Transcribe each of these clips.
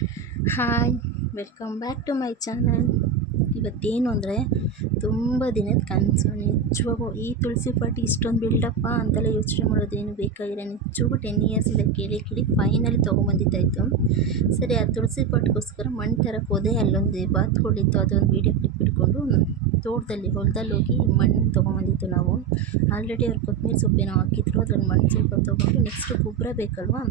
Hi, welcome back to my channel. ಇವತ್ತೇನು ಅಂದರೆ ತುಂಬ ದಿನದ ಕನಸು. ನಿಜವಾಗೂ ಈ ತುಳಸಿ ಪಾಟಿ ಇಷ್ಟೊಂದು ಬಿಲ್ಡಪ್ಪ ಅಂತೆಲ್ಲ ಯೋಚನೆ ಮಾಡೋದೇನು ಬೇಕಾಗಿಲ್ಲ. ನಿಜವಾಗೂ 10 ಇಯರ್ಸಿಂದ ಕೇಳಿ ಫೈನಲಿ ತೊಗೊಂಬಂದಿದ್ದಾಯಿತು. ಸರಿ, ಆ ತುಳಸಿ ಪಾಟ್ಗೋಸ್ಕರ ಮಣ್ಣು ತರಕ್ಕೆ ಹೋದೆ. ಅಲ್ಲೊಂದು ಬಾತುಗಳಿತ್ತು, ಅದೊಂದು ವೀಡಿಯೋ ಕ್ಲಿಪ್ ಹಿಡ್ಕೊಂಡು ತೋಟದಲ್ಲಿ ಹೊಲದಲ್ಲಿ ಹೋಗಿ ಮಣ್ಣು ತೊಗೊಂಬಂದಿತ್ತು. ನಾವು ಆಲ್ರೆಡಿ ಅವ್ರು ಕೊತ್ತಂಬರಿ ಸೊಪ್ಪೇನೋ ಹಾಕಿದ್ರು, ಅದ್ರಲ್ಲಿ ಮಣ್ಣು ಸ್ವಲ್ಪ ತೊಗೊಂಡು ನೆಕ್ಸ್ಟು ಗೊಬ್ಬರ ಬೇಕಲ್ವಾ.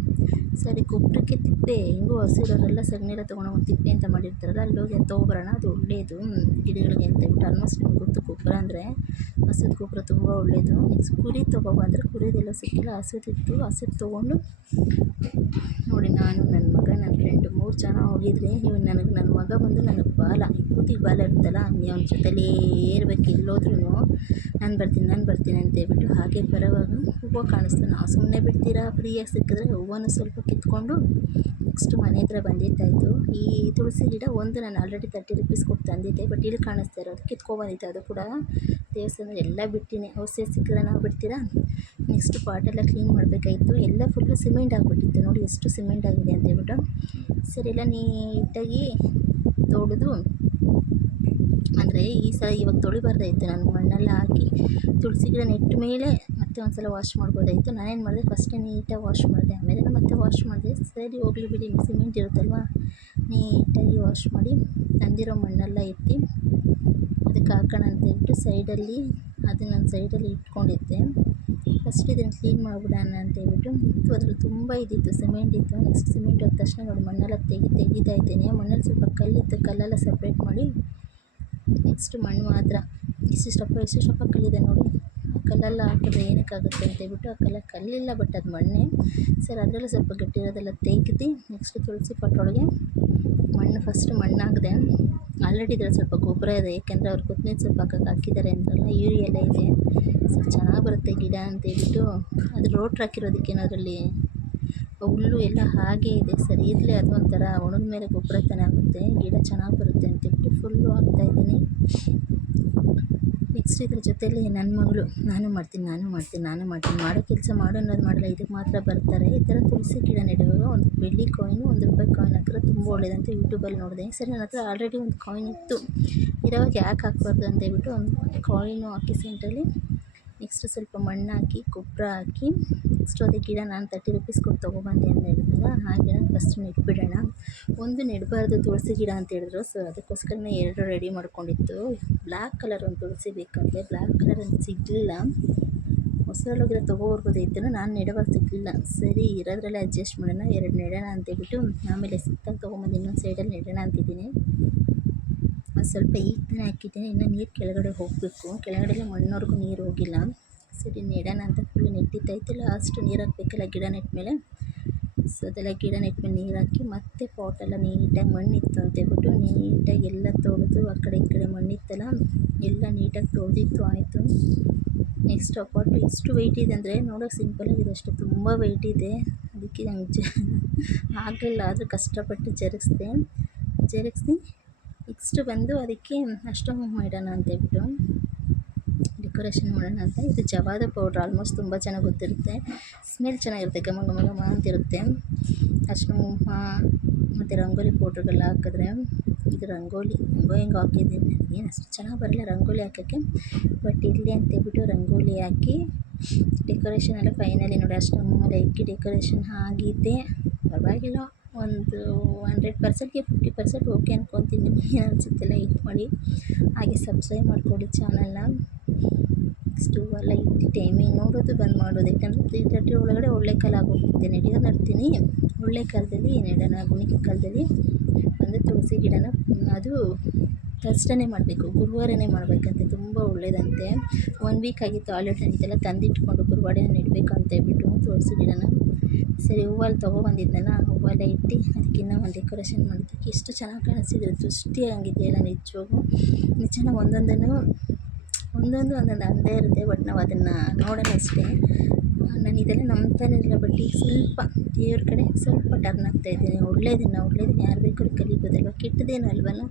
ಸರಿ, ಗೊಬ್ಬರಕ್ಕೆ ತಿಪ್ಪೆ ಹೆಂಗೂ ಹಸಿರೋರೆಲ್ಲ ಸಗಣಿಯೆಲ್ಲ ತೊಗೊಂಡು ಒಂದು ತಿಪ್ಪೆ ಅಂತ ಮಾಡಿರ್ತಾರಲ್ಲ, ಅಲ್ಲೋಗಿ ಅದು ತೊಗೊಬರೋಣ, ಅದು ಒಳ್ಳೆಯದು ಗಿಡಗಳಿಗೆ ಅಂತ ಹೇಳ್ಬಿಟ್ಟು. ಆಲ್ಮೋಸ್ಟ್ ನಿಮ್ಗೆ ಗೊತ್ತು, ಗೊಬ್ಬರ ಅಂದರೆ ಹಸಿದ ಗೊಬ್ಬರ ತುಂಬ ಒಳ್ಳೆಯದು. ನೆಕ್ಸ್ಟ್ ಕುರಿ ತೊಗೊಬಂದರೆ ಕುರಿದೆಲ್ಲ ಸಿಕ್ಕಿಲ್ಲ, ಹಸಿದಿತ್ತು. ಹಸಿದು ತೊಗೊಂಡು ನೋಡಿ, ನಾನು ನನ್ನ ಮಗ ನನ್ನ ಫ್ರೆಂಡು 3 ಜನ ಹೋಗಿದ್ರಿ. ಇವ್ನು ನನ್ನ ಮಗ ಬಂದು ನನಗೆ ಬಾಲ, ಕೂತಿಗೆ ಬಾಲ ಇರ್ತಲ್ಲ, ಅವ್ನ ಜೊತೆಲೇ ಇರ್ಬೇಕು. ಎಲ್ಲೋದ್ರೂ ನಾನು ಬರ್ತೀನಿ ಅಂತ ಹೇಳ್ಬಿಟ್ಟು ಹಾಗೆ ಬರೋವಾಗ ಹೂವು ಕಾಣಿಸ್ತು. ನಾವು ಸುಮ್ಮನೆ ಬಿಡ್ತೀರಾ, ಫ್ರೀಯಾಗಿ ಸಿಕ್ಕಿದ್ರೆ ಹೂವನ್ನು ಸ್ವಲ್ಪ ಕಿತ್ಕೊಂಡು ನೆಕ್ಸ್ಟ್ ಮನೆ ಹತ್ರ ಬಂದಿದ್ದಾಯಿತು. ಈ ತುಳಸಿ ಗಿಡ ಒಂದು ನಾನು ಆಲ್ರೆಡಿ 30 ರೂಪೀಸ್ ಕೊಟ್ಟು ತಂದಿದ್ದೆ, ಬಟ್ ಇಲ್ಲಿ ಕಾಣಿಸ್ತಾ ಇರೋದು ಕಿತ್ಕೊಬಂದಿದ್ದೆ. ಅದು ಕೂಡ ದೇವಸ್ಥಾನ ಎಲ್ಲ ಬಿಟ್ಟಿನಿ, ಔಷಧಿ ಸಿಕ್ಕಿದ್ರೆ ನಾವು ಬಿಡ್ತೀರಾ. ನೆಕ್ಸ್ಟ್ ಪಾಟೆಲ್ಲ ಕ್ಲೀನ್ ಮಾಡಬೇಕಾಯಿತು. ಎಲ್ಲ ಫುಲ್ಲು ಸಿಮೆಂಟ್ ಆಗಿಬಿಟ್ಟಿತ್ತು. ನೋಡಿ ಎಷ್ಟು ಸಿಮೆಂಟ್ ಆಗಿದೆ ಅಂತ ಹೇಳ್ಬಿಟ್ಟು. ಸರಿ, ಎಲ್ಲ ನೀಟಾಗಿ ತೊಳೆದು, ಅಂದರೆ ಈ ಸಲ ಇವಾಗ ತೊಳಿಬಾರ್ದಾಯಿತು, ನಾನು ಮಣ್ಣೆಲ್ಲ ಹಾಕಿ ತುಳಸಿ ಗಿಡ ನೆಟ್ಟ ಮೇಲೆ ಮತ್ತೆ ಒಂದು ಸಲ ವಾಶ್ ಮಾಡ್ಬೋದಾಯಿತು. ನಾನೇನು ಮಾಡಿದೆ, ಫಸ್ಟೇ ನೀಟಾಗಿ ವಾಶ್ ಮಾಡಿದೆ, ಆಮೇಲೆ ಮತ್ತೆ ವಾಶ್ ಮಾಡಿದೆ. ಸರಿ, ಹೋಗಲಿ ಬಿಡಿ, ಸಿಮೆಂಟ್ ಇರುತ್ತಲ್ವ, ನೀಟಾಗಿ ವಾಶ್ ಮಾಡಿ ತಂದಿರೋ ಮಣ್ಣೆಲ್ಲ ಎತ್ತಿ ಅದಕ್ಕೆ ಹಾಕೋಣ ಅಂತ ಹೇಳ್ಬಿಟ್ಟು ಸೈಡಲ್ಲಿ ಅದನ್ನು ಸೈಡಲ್ಲಿ ಇಟ್ಕೊಂಡಿದ್ದೆ. ಫಸ್ಟ್ ಇದನ್ನು ಕ್ಲೀನ್ ಮಾಡಿಬಿಡೋಣ ಅಂತ ಹೇಳ್ಬಿಟ್ಟು. ಅದ್ರಲ್ಲಿ ತುಂಬ ಇದ್ದಿತ್ತು, ಸಿಮೆಂಟ್ ಇತ್ತು. ನೆಕ್ಸ್ಟ್ ಸಿಮೆಂಟ್ ಹೋದ ತಕ್ಷಣ ನೋಡಿ ಮಣ್ಣೆಲ್ಲ ತೆಗಿತಾ ಇದ್ದೀನಿ. ಮಣ್ಣಲ್ಲಿ ಸ್ವಲ್ಪ ಕಲ್ಲಿತ್ತು, ಕಲ್ಲೆಲ್ಲ ಸಪ್ರೇಟ್ ಮಾಡಿ ನೆಕ್ಸ್ಟ್ ಮಣ್ಣು ಮಾತ್ರ ಇಷ್ಟಿಷ್ಟಪ್ಪ ಕಲ್ಲಿದೆ ನೋಡಿ. ಆ ಕಲ್ಲೆಲ್ಲ ಹಾಕಿದ್ರೆ ಏನಕ್ಕಾಗುತ್ತೆ ಅಂತ ಹೇಳ್ಬಿಟ್ಟು ಆ ಕಲ್ಲಿಲ್ಲ, ಬಟ್ ಅದು ಮಣ್ಣೆ. ಸರ್, ಅದರಲ್ಲೂ ಸ್ವಲ್ಪ ಗಟ್ಟಿರೋದೆಲ್ಲ ತೆಗ್ದು ನೆಕ್ಸ್ಟ್ ತುಳಸಿ ಪಾಟೊಳಗೆ ಫಸ್ಟ್ ಮಣ್ಣು ಹಾಕಿದೆ. ಆಲ್ರೆಡಿ ಇದ್ರಲ್ಲಿ ಸ್ವಲ್ಪ ಗೊಬ್ಬರ ಇದೆ, ಏಕೆಂದರೆ ಅವ್ರು ಕೊತ್ತಂಬರಿ ಸೊಪ್ಪು ಹಾಕಿದ್ದಾರೆ ಅಂತಾರಲ್ಲ, ಯೂರಿಯಾ ಎಲ್ಲ ಇದೆ. ಸರ್, ಚೆನ್ನಾಗಿ ಬರುತ್ತೆ ಗಿಡ ಅಂತೇಳ್ಬಿಟ್ಟು ಅದು ರೋಟ್ರ್ ಹಾಕಿರೋದಕ್ಕೇನೋ ಅದರಲ್ಲಿ ಹುಲ್ಲು ಎಲ್ಲ ಹಾಗೇ ಇದೆ. ಸರಿ ಇರಲಿ, ಅದು ಒಂಥರ ಒಣದ ಮೇಲೆ ಗೊಬ್ಬರ ತಾನೇ ಆಗುತ್ತೆ, ಗಿಡ ಚೆನ್ನಾಗಿ ಬರುತ್ತೆ ಅಂತೇಳ್ಬಿಟ್ಟು ಫುಲ್ಲು ಹಾಕ್ತಾಯಿದ್ದೀನಿ. ನೆಕ್ಸ್ಟ್ ಇದ್ರ ಜೊತೆಯಲ್ಲಿ ನನ್ನ ಮಗಳು ನಾನು ಮಾಡ್ತೀನಿ ಮಾಡೋ ಕೆಲಸ ಮಾಡು ಅನ್ನೋದು ಮಾಡಲ್ಲ, ಇದಕ್ಕೆ ಮಾತ್ರ ಬರ್ತಾರೆ. ಈ ಥರ ತುಳಸಿ ಗಿಡ ನೆಡುವಾಗ ಒಂದು ಬೆಳ್ಳಿ ಕಾಯಿನು, ₹1 ಕಾಯಿನ್ ಹಾಕಿದ್ರೆ ತುಂಬ ಒಳ್ಳೆಯದಂತ ಯೂಟ್ಯೂಬಲ್ಲಿ ನೋಡಿದೆ. ಸರಿ, ನನ್ನ ಹತ್ರ ಆಲ್ರೆಡಿ ಒಂದು ಕಾಯಿನ್ ಇತ್ತು, ಇರೋವಾಗ ಯಾಕೆ ಹಾಕ್ಬಾರ್ದು ಅಂತ ಹೇಳ್ಬಿಟ್ಟು ಒಂದು ಕಾಯಿನು ಹಾಕಿ ಸೆಂಟ್ರಲ್ಲಿ ನೆಕ್ಸ್ಟ್ ಸ್ವಲ್ಪ ಮಣ್ಣು ಹಾಕಿ ಗೊಬ್ಬರ ಹಾಕಿ ನೆಕ್ಸ್ಟ್ ಅದೇ ಗಿಡ ನಾನು 30 ರೂಪೀಸ್ ಕೊಟ್ಟು ತೊಗೊಬಂದೆ ಅಂತ ಹೇಳಿದ್ನಲ್ಲ, ಆ ಗಿಡ ಫಸ್ಟ್ ನೆಟ್ಬಿಡೋಣ. ಒಂದು ನೆಡಬಾರ್ದು ತುಳಸಿ ಗಿಡ ಅಂತ ಹೇಳಿದ್ರು. ಸೊ ಅದಕ್ಕೋಸ್ಕರನೇ 2 ರೆಡಿ ಮಾಡ್ಕೊಂಡಿತ್ತು. ಬ್ಲ್ಯಾಕ್ ಕಲರ್ ಒಂದು ತುಳಸಿ ಬೇಕಂತೆ, ಬ್ಲ್ಯಾಕ್ ಕಲರ್ ಅಂತ ಸಿಗಲಿಲ್ಲ. ಹೊಸರಲ್ಲೋಗಿರೋ ತೊಗೊಬರ್ಬೋದಾಯಿತು, ನಾನು ನೆಡುವಾಗ ಸಿಗಲಿಲ್ಲ. ಸರಿ, ಇರೋದ್ರಲ್ಲೇ ಅಡ್ಜಸ್ಟ್ ಮಾಡೋಣ, 2 ನೆಡೋಣ ಅಂತೇಳ್ಬಿಟ್ಟು ಆಮೇಲೆ ಸಿಕ್ತಾಗ ತೊಗೊಂಬಂದು ಇನ್ನೊಂದು ಸೈಡಲ್ಲಿ ನೆಡೋಣ ಅಂತಿದ್ದೀನಿ. ಸ್ವಲ್ಪ ಈಗ್ತಾನೆ ಹಾಕಿದ್ದೀನಿ, ಇನ್ನು ನೀರು ಕೆಳಗಡೆ ಹೋಗಬೇಕು, ಕೆಳಗಡೆಲ್ಲ ಮಣ್ಣವರೆಗೂ ನೀರು ಹೋಗಿಲ್ಲ. ಸರಿ, ನೆಡೋಣ ಅಂತ ಫುಲ್ಲು ನೆಟ್ಟಿದ್ದಾಯಿತು. ಲಾಸ್ಟ್ ನೀರು ಹಾಕಬೇಕಲ್ಲ ಗಿಡ ನೆಟ್ಟ ಮೇಲೆ. ಸೊ ಅದೆಲ್ಲ ಗಿಡ ನೆಟ್ಟ ಮೇಲೆ ನೀರು ಹಾಕಿ ಮತ್ತೆ ಪಾಟೆಲ್ಲ ನೀಟಾಗಿ ಮಣ್ಣಿತ್ತು ಅಂತೇಳ್ಬಿಟ್ಟು ನೀಟಾಗಿ ಎಲ್ಲ ತೊಳೆದು ಆ ಕಡೆ ಈ ಕಡೆ ಮಣ್ಣಿತ್ತಲ್ಲ ಎಲ್ಲ ನೀಟಾಗಿ ತೊಳೆದಿತ್ತು. ಆಯಿತು. ನೆಕ್ಸ್ಟ್ ಆ ಪಾಟು ಎಷ್ಟು ವೆಯ್ಟ್ ಇದೆ ಅಂದರೆ ನೋಡೋಕೆ ಸಿಂಪಲಾಗಿದೆ, ಅಷ್ಟೇ ತುಂಬ ವೆಯ್ಟ್ ಇದೆ. ಅದಕ್ಕೆ ನಂಗೆ ಆಗಲಿಲ್ಲ, ಆದರೂ ಕಷ್ಟಪಟ್ಟು ಜರುಗಿಸಿ ನೆಕ್ಸ್ಟ್ ಬಂದು ಅದಕ್ಕೆ ಅಷ್ಟೊಂದು ಮಾಡೋಣ ಅಂತೇಳ್ಬಿಟ್ಟು ಡೆಕೋರೇಷನ್ ಮಾಡೋಣ ಅಂತ. ಇದು ಜವಾದ ಪೌಡ್ರ್, ಆಲ್ಮೋಸ್ಟ್ ತುಂಬ ಚೆನ್ನಾಗಿ ಗೊತ್ತಿರುತ್ತೆ, ಸ್ಮೆಲ್ ಚೆನ್ನಾಗಿರುತ್ತೆ, ಘಮ ಘಮ ಘಮ ಅಂತಿರುತ್ತೆ. ಅಷ್ಟು ಮತ್ತು ರಂಗೋಲಿ ಪೌಡ್ರ್ಗೆಲ್ಲ ಹಾಕಿದ್ರೆ ಇದು ರಂಗೋಲಿ ಹೆಂಗೆ ಹಾಕಿದ್ದೀನಿ, ಏನು ಅಷ್ಟು ಚೆನ್ನಾಗಿ ಬರಲ್ಲ ರಂಗೋಲಿ ಹಾಕೋಕ್ಕೆ, ಬಟ್ ಇರಲಿ ಅಂತೇಳ್ಬಿಟ್ಟು ರಂಗೋಲಿ ಹಾಕಿ ಡೆಕೋರೇಷನ್ ಎಲ್ಲ ಫೈನಲಿ ನೋಡಿ ಅಷ್ಟು ಮೇಲೆ ಇಕ್ಕಿ ಡೆಕೋರೇಷನ್ ಆಗಿದೆ. ಪರವಾಗಿಲ್ಲ, ಒಂದು 100%ಗೆ 50% ಓಕೆ ಅಂದ್ಕೊತೀನಿ. ಏನು ಅನಿಸುತ್ತೆ ಲೈಕ್ ಮಾಡಿ, ಹಾಗೆ ಸಬ್ಸ್ಕ್ರೈಬ್ ಮಾಡ್ಕೊಳ್ಳಿ ಚಾನಲ್ನ. ನೆಕ್ಸ್ಟು ಎಲ್ಲ ಇಟ್ಟು ಟೈಮಿಂಗ್ ನೋಡೋದು ಬಂದ್ ಮಾಡೋದು, ಯಾಕಂದರೆ 3:30 ಒಳಗಡೆ ಒಳ್ಳೆ ಕಾಲ ಆಗೋಗುತ್ತೆ. ನಡೆಯೋದು ನಡ್ತೀನಿ, ಒಳ್ಳೆ ಕಾಲದಲ್ಲಿ ನೆಡೋಣ. ಗುಣಿಕೆ ಕಾಲದಲ್ಲಿ ಒಂದು ತುಳಸಿ ಗಿಡನ ಅದು ಥರ್ಸ್ಡೇನೇ ಮಾಡಬೇಕು, ಗುರುವಾರನೇ ಮಾಡಬೇಕಂತೆ, ತುಂಬ ಒಳ್ಳೆಯದಂತೆ. 1 ವೀಕ್ ಆಗಿತ್ತು ಆಲ್ರೆಡಿ ಇದೆಲ್ಲ ತಂದಿಟ್ಕೊಂಡು ಗುರುವಾರನೇ ನೆಡಬೇಕು ಅಂತ ಹೇಳ್ಬಿಟ್ಟು ತುಳಸಿ ಗಿಡನ. ಸರಿ, ಹೂವಲ್ಲಿ ತೊಗೊಬಂದಿದ್ನಲ್ಲ, ಹೂವೆಲ್ಲ ಇಟ್ಟು ಅದಕ್ಕಿನ್ನ ಒಂದು ಡೆಕೋರೇಷನ್ ಮಾಡೋದಕ್ಕೆ ಎಷ್ಟು ಚೆನ್ನಾಗಿ ಕಾಣಿಸ್ತಿದ್ರು, ದೃಷ್ಟಿ ಹಂಗಿದೆಯಲ್ಲ ನಿಜವಾಗೂ. ನಿಜ ಒಂದೊಂದು ಅಂದೇ ಇರುತ್ತೆ, ಬಟ್ ನಾವು ಅದನ್ನು ನೋಡೋಣ ಅಷ್ಟೇ. ನಾನು ಇದೆಲ್ಲ ನಂಬ್ತಾನೆ ಇರಲಿಲ್ಲ, ಬಟ್ ಈಗ ಸ್ವಲ್ಪ ದೇವ್ರ ಕಡೆ ಸ್ವಲ್ಪ ಟರ್ನ್ ಆಗ್ತಾಯಿದ್ದೀನಿ. ಒಳ್ಳೆಯದನ್ನು ಯಾರು ಬೇಕಾದ್ರೂ ಕಲಿಬೋದಲ್ವ, ಕೆಟ್ಟದೇನು ಅಲ್ವಲ್ಲ,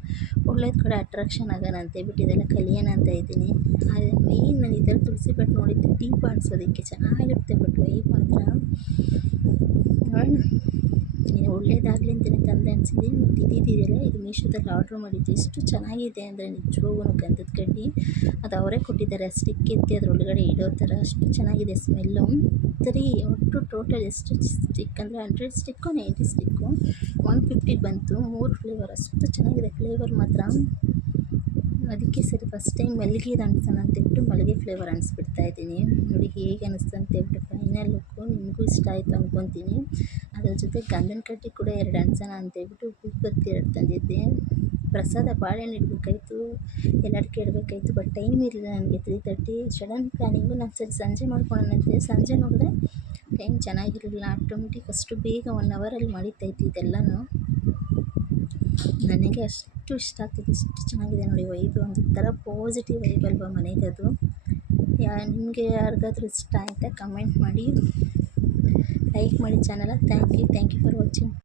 ಒಳ್ಳೇದು ಕಡೆ ಅಟ್ರಾಕ್ಷನ್ ಆಗೋಣ ಅಂತೇಳ್ಬಿಟ್ಟು ಇದೆಲ್ಲ ಕಲಿಯೋಣ ಅಂತ ಇದ್ದೀನಿ. ಆದರೆ ಮೇಯ್ನ್ ನಾನು ಇದರಲ್ಲಿ ತುಳಸಿ ಬಟ್ ನೋಡಿದ್ದೆ ದೀಪ ಅಂಟಿಸೋದಕ್ಕೆ ಚೆನ್ನಾಗಿರುತ್ತೆ, ಬಟ್ ವೈಬ್ ಮಾತ್ರ ನೋಡೋಣ ಒಳ್ಳೇದಾಗಲಿ ಅಂತಲೇ ತಂದೆ ಅನಿಸಿದ್ದೀನಿ. ಮತ್ತು ಇದಿದೆಯಲ್ಲ ಇದು ಮೀಶೋದಲ್ಲಿ ಆರ್ಡ್ರ್ ಮಾಡಿದ್ದು ಎಷ್ಟು ಚೆನ್ನಾಗಿದೆ ಅಂದರೆ ನಿಜವಾಗೂ ಗಂಧದ ಕಡ್ಡಿ ಅದು ಅವರೇ ಕೊಟ್ಟಿದ್ದಾರೆ ಸ್ಟಿಕ್ ಎತ್ತಿ ಅದರೊಳಗಡೆ ಇಡೋ ಥರ ಅಷ್ಟು ಚೆನ್ನಾಗಿದೆ ಸ್ಮೆಲ್ಲು. ಸರಿ ಒಟ್ಟು ಟೋಟಲ್ ಎಷ್ಟು ಸ್ಟಿಕ್ ಅಂದರೆ 100 ಸ್ಟಿಕ್ಕು 90 ಸ್ಟಿಕ್ಕು 150 ಬಂತು. 3 ಫ್ಲೇವರ್ ಅಷ್ಟು ಚೆನ್ನಾಗಿದೆ ಫ್ಲೇವರ್ ಮಾತ್ರ. ಅದಕ್ಕೆ ಸರಿ ಫಸ್ಟ್ ಟೈಮ್ ಮಲ್ಲಿಗೆದು ಅನ್ಸೋಣ ಅಂತೇಳ್ಬಿಟ್ಟು ಮಲ್ಲಿಗೆ ಫ್ಲೇವರ್ ಅನಿಸ್ಬಿಡ್ತಾಯಿದ್ದೀನಿ. ನೋಡಿ ಹೇಗೆ ಅನ್ನಿಸ್ತು ಅಂತೇಳ್ಬಿಟ್ಟು ಫೈನಲ್ ಲುಕ್ಕು ನಿಮಗೂ ಇಷ್ಟ ಆಯಿತು ಅಂದ್ಕೊತೀನಿ. ಅದ್ರ ಜೊತೆ ಗಂಧದ ಕಡ್ಡಿ ಕೂಡ 2 ಅನ್ಸೋಣ ಅಂತೇಳ್ಬಿಟ್ಟು ಉಪ್ಪುಬತ್ತಿ 2 ತಂದಿದ್ದೆ. ಪ್ರಸಾದ ಬಾಳೆಹಣ್ಣು ಇಡಬೇಕಾಯ್ತು, ಎಲ್ಲದಕ್ಕೆ ಇಡಬೇಕಾಯ್ತು, ಬಟ್ ಟೈಮ್ ಇರಲಿಲ್ಲ ನನಗೆ. 3:30 ಸಡನ್ ಪ್ಲ್ಯಾನಿಂಗು. ನಾನು ಸರಿ ಸಂಜೆ ಮಾಡ್ಕೊಳ್ಳೋಣ ಸಂಜೆ ನೋಡಿದ್ರೆ ಟೈಮ್ ಚೆನ್ನಾಗಿರಲಿಲ್ಲ. ಆಟೋಮೆಟಿಕ್ ಅಷ್ಟು ಬೇಗ 1 ಅವರಲ್ಲಿ ಮಾಡಿದ್ದಾಯ್ತು ಇದೆಲ್ಲನೂ. ನನಗೆ ಅಷ್ಟು ಇಷ್ಟ ಆಗ್ತಿದೆ, ಎಷ್ಟು ಚೆನ್ನಾಗಿದೆ ನೋಡಿ. ವೈಬ್ ಒಂದು ಥರ ಪಾಸಿಟಿವ್ ವೈಬ್ ಅಲ್ವಾ ಮನೆಗದು. ನಿಮಗೆ ಯಾರಿಗಾದ್ರೂ ಇಷ್ಟ ಆಯಿತಾ ಕಮೆಂಟ್ ಮಾಡಿ, ಲೈಕ್ ಮಾಡಿ channel. Thank you for watching.